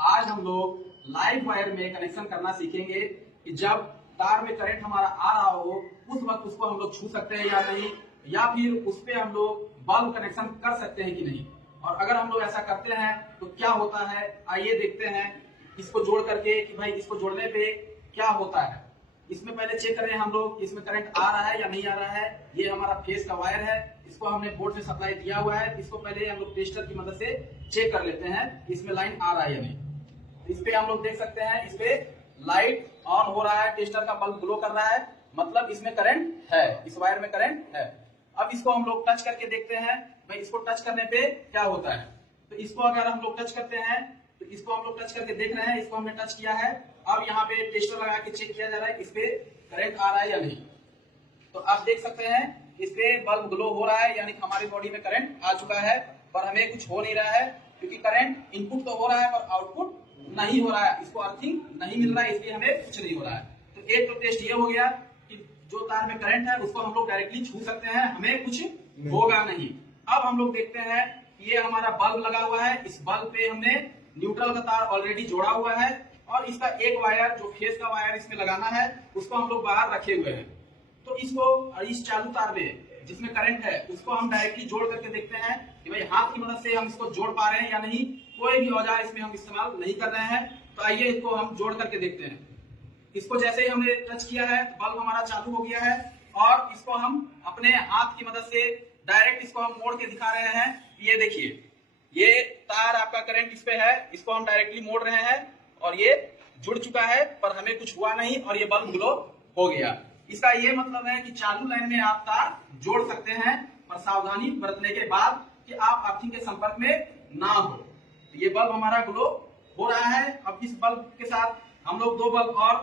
आज हम लोग लाइव वायर में कनेक्शन करना सीखेंगे कि जब तार में करंट हमारा आ रहा हो उस वक्त उसको हम लोग छू सकते हैं या नहीं, या फिर उस पे हम लोग बल्ब कनेक्शन कर सकते हैं कि नहीं। और अगर हम लोग ऐसा करते हैं तो क्या होता है, आइए देखते हैं इसको जोड़ करके कि भाई इसको जोड़ने पे क्या होता है। इसमें पहले चेक करें हम लोग इसमें करंट आ रहा है या नहीं आ रहा है। ये हमारा फेस का वायर है, इसको हमने बोर्ड से सप्लाई दिया हुआ है। इसको पहले हम लोग टेस्टर की मदद से चेक कर लेते हैं इसमें लाइन आ रहा है या नहीं। इस पे हम लोग देख सकते हैं इस पे लाइट ऑन हो रहा है, टेस्टर का बल्ब ग्लो कर रहा है, मतलब इसमें करंट है, इस वायर में करंट है। अब इसको हम लोग टच करके देखते हैं भाई इसको टच करने पे क्या होता है। तो इसको अगर हम लोग टच करते हैं तो इसको हम लोग टच करके देख रहे हैं, इसको हमने टच किया है। अब यहाँ पे टेस्टर लगा के चेक किया जा रहा है इस पे करंट आ रहा है या नहीं। तो आप देख सकते हैं इस पे बल्ब ग्लो हो रहा है, यानी कि हमारी बॉडी में करंट आ चुका है, पर हमें कुछ हो नहीं रहा है क्योंकि करंट इनपुट तो हो रहा है पर आउटपुट नहीं हो रहा है, इसको अर्थिंग नहीं मिल रहा है, इसलिए हमें कुछ नहीं हो रहा है। तो एक तो टेस्ट ये हो गया कि जो तार में करंट है उसको हम लोग डायरेक्टली छू सकते हैं, हमें कुछ होगा नहीं। अब हम लोग देखते हैं ये हमारा बल्ब लगा हुआ है, इस बल्ब पे हमने न्यूट्रल का तार ऑलरेडी जोड़ा हुआ है और इसका एक वायर जो फेस का वायर इसमें लगाना है उसको हम लोग बाहर रखे हुए हैं। तो इसको इस चालू तार में जिसमें करंट है उसको हम डायरेक्टली जोड़ करके देखते हैं कि भाई हाथ की मदद से हम इसको जोड़ पा रहे हैं या नहीं। कोई भी औजार इसमें हम इस्तेमाल नहीं कर रहे हैं। तो आइए इसको हम जोड़ करके देखते हैं। इसको जैसे ही हमने टच किया है बल्ब हमारा चालू हो गया है और इसको हम अपने हाथ की मदद से डायरेक्ट इसको हम मोड़ के दिखा रहे हैं। ये देखिए ये तार आपका करंट इस पे है, इसको हम डायरेक्टली मोड़ रहे हैं और ये जुड़ चुका है पर हमें कुछ हुआ नहीं और ये बल्ब ग्लो हो गया। इसका ये मतलब है कि चालू लाइन में आप तार जोड़ सकते हैं पर सावधानी बरतने के बाद कि आप अर्थिंग के संपर्क में ना हो। तो ये बल्ब हमारा ग्लो हो रहा है। अब इस बल्ब के साथ हम लोग दो बल्ब और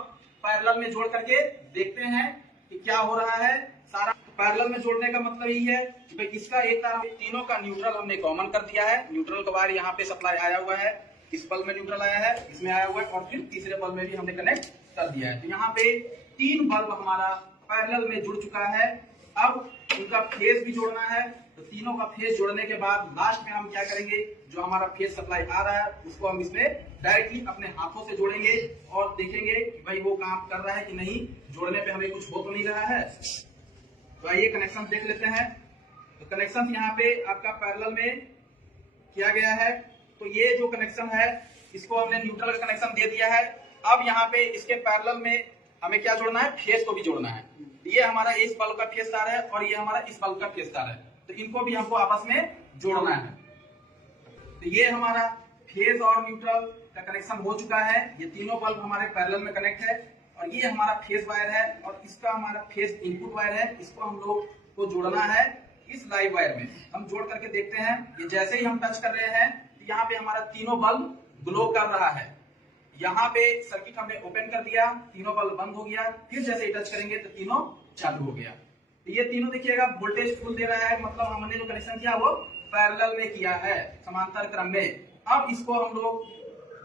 पैरेलल में जोड़ करके देखते हैं कि क्या हो रहा है। सारा पैरेलल में जोड़ने का मतलब यही है कि भाई इसका एक तार तीनों का न्यूट्रल हमने कॉमन कर दिया है। न्यूट्रल का वायर यहाँ पे सप्लाई आया हुआ है, इस बल्ब में न्यूट्रल आया है, इसमें आया हुआ है और फिर तीसरे बल्ब में भी हमने कनेक्ट कर दिया है। तो यहाँ पे तीन बल्ब हमारा पैरेलल में जुड़ चुका है। अब उनका फेस भी जोड़ना है। तो तीनों का फेस जोड़ने के बाद लास्ट में हम क्या करेंगे, जो हमारा फेस सप्लाई आ रहा है उसको हम इसमें डायरेक्टली अपने हाथों से जोड़ेंगे और देखेंगे कि भाई वो काम कर रहा है कि नहीं, जोड़ने पे हमें कुछ हो तो नहीं रहा है। तो आइए कनेक्शन देख लेते हैं। तो कनेक्शन यहाँ पे आपका पैरेलल में किया गया है। तो ये जो कनेक्शन है इसको हमने न्यूट्रल का कनेक्शन दे दिया है। अब यहाँ पे इसके पैरेलल में हमें क्या जोड़ना है, फेस को भी जोड़ना है। ये हमारा इस बल्ब का फेस तार है और ये हमारा इस बल्ब का फेस तार है, तो इनको भी हमको आपस में जोड़ना है। तो ये हमारा फेस और न्यूट्रल का कनेक्शन हो चुका है। ये तीनों बल्ब हमारे पैरेलल में कनेक्ट है और ये हमारा फेस वायर है और इसका हमारा फेस इनपुट वायर है। इसको हम लोग को जोड़ना है इस लाइव वायर में। हम जोड़ करके देखते हैं। ये जैसे ही हम टच कर रहे हैं तो यहाँ पे हमारा तीनों बल्ब ग्लो कर रहा है। यहाँ पे सर्किट हमने ओपन कर दिया, तीनों बल्ब बंद हो गया। फिर जैसे ही टच करेंगे तो तीनों चालू हो गया। तो ये तीनों देखिएगा वोल्टेज फुल दे रहा है, मतलब हमने जो कनेक्शन किया वो पैरेलल में किया है, समांतर क्रम में। अब इसको हम लोग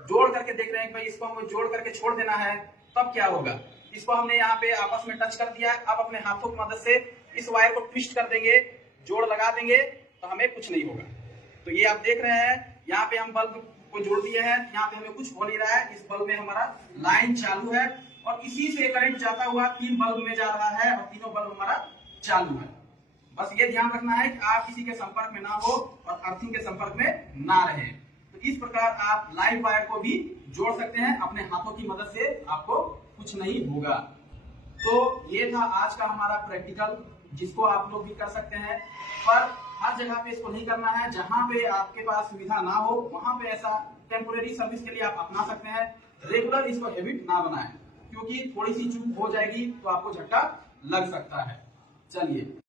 जोड़ करके देख रहे हैं कि भाई इसको हमें जोड़ करके छोड़ देना है, तब क्या होगा। इसको हमने यहाँ पे आपस में टच कर दिया। अब अपने हाथों की मदद से इस वायर को ट्विस्ट कर देंगे, जोड़ लगा देंगे तो हमें कुछ नहीं होगा। तो ये आप देख रहे हैं यहाँ पे हम बल्ब को जोड़ दिए हैं, यहाँ पे हमें कुछ हो नहीं रहा है। इस बल्ब में हमारा लाइन चालू है और इसी से करंट जाता हुआ तीन बल्ब में जा रहा है और तीनों बल्ब हमारा चालू है। बस ये ध्यान रखना है कि आप किसी के संपर्क में ना हो और अर्थिंग के संपर्क में ना रहे। तो इस प्रकार आप लाइव वायर को भी जोड़ सकते हैं अपने हाथों की मदद से, आपको कुछ नहीं होगा। तो ये था आज का हमारा प्रैक्टिकल, जिसको आप लोग भी कर सकते हैं, पर हर जगह पे इसको नहीं करना है। जहां पे आपके पास सुविधा ना हो वहां पे ऐसा टेम्पोरेरी सर्विस के लिए आप अपना सकते हैं। रेगुलर इसको हैबिट ना बनाएं, क्योंकि थोड़ी सी चूक हो जाएगी तो आपको झटका लग सकता है। चलिए।